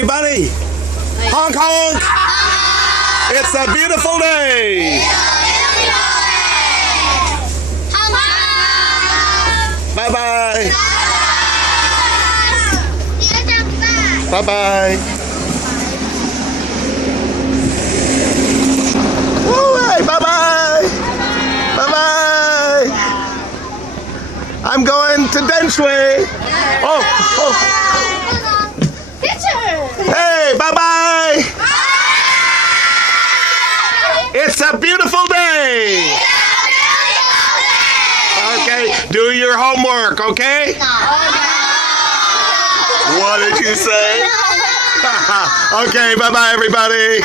everybody. Honk, honk. It's a beautiful day. Bye-bye. Bye-bye. Hey, bye-bye. Bye-bye. I'm going to Denchway. Oh. Hey, bye-bye. It's a beautiful day. Okay, do your homework, okay? What did you say? Okay, bye-bye, everybody.